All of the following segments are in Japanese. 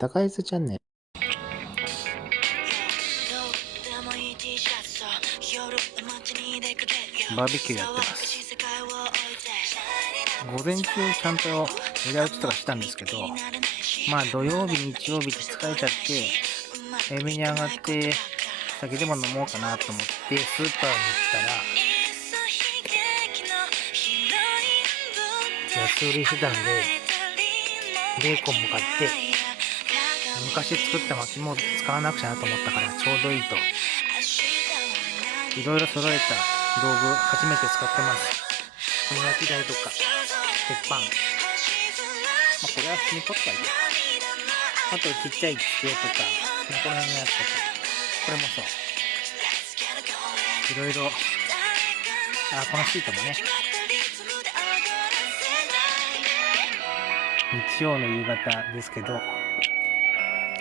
高井津チャンネル。バーベキューやってます。午前中ちゃんと枝打ちとかしたんですけど、土曜日、日曜日って疲れちゃって、早めに上がって酒でも飲もうかなと思ってスーパーに行ったら、安売りしてたんで、ベーコンも買って、昔作った薪も使わなくちゃなと思ったからちょうどいいと、いろいろ揃えた道具初めて使ってます。炭焼き台とか鉄板、これは普通にポットはいいか。あとちっちゃい机とか、この辺のやつとか、これもそう、いろいろ。このシートもね、日曜の夕方ですけど、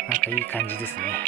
なんかいい感じですね。